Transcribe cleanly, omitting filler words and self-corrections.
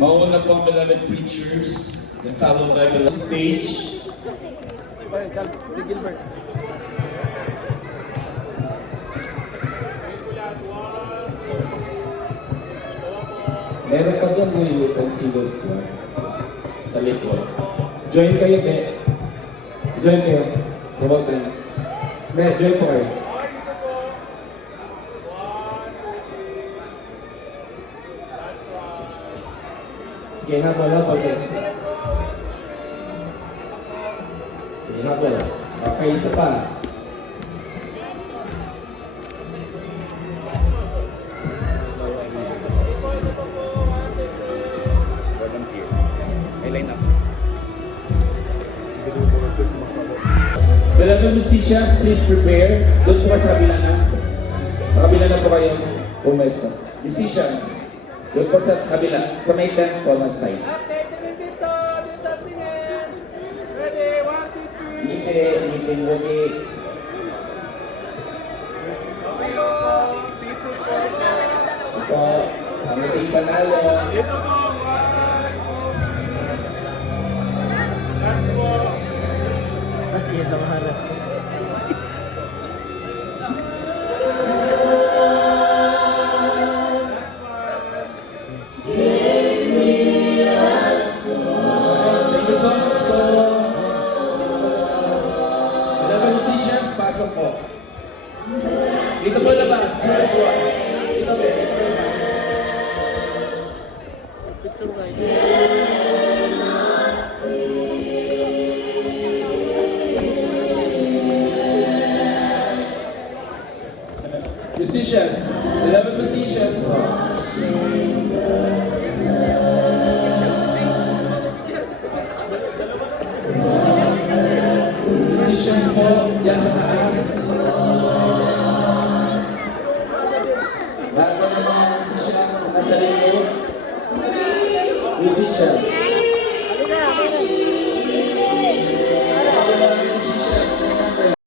Mauna po ang beloved preachers, then followed by beloved stage. Meron pa dyan yung Conceal Squad sa likod. Join kayo, Be. Join kayo. Huwag tayo. Be, join po kayo. Sige, habol. Sige, habol. Okay, isa pa. Beloved musicians, please prepare. Doon po kayo sa kabila na. Sa kabila na po kayo. Pumesto. Musicians, doon po sa kabila. Sa may tent po na side. Ngipin, ready. Ito, ang ating panalo. Thank you so much po. Beloved musicians, pasok po. Dito po labas, cheers po. Dito po. Musicians, beloved musicians po. Musicians po, dyan sa taas. Lahat po ng mga musicians na nasa likod. Musicians.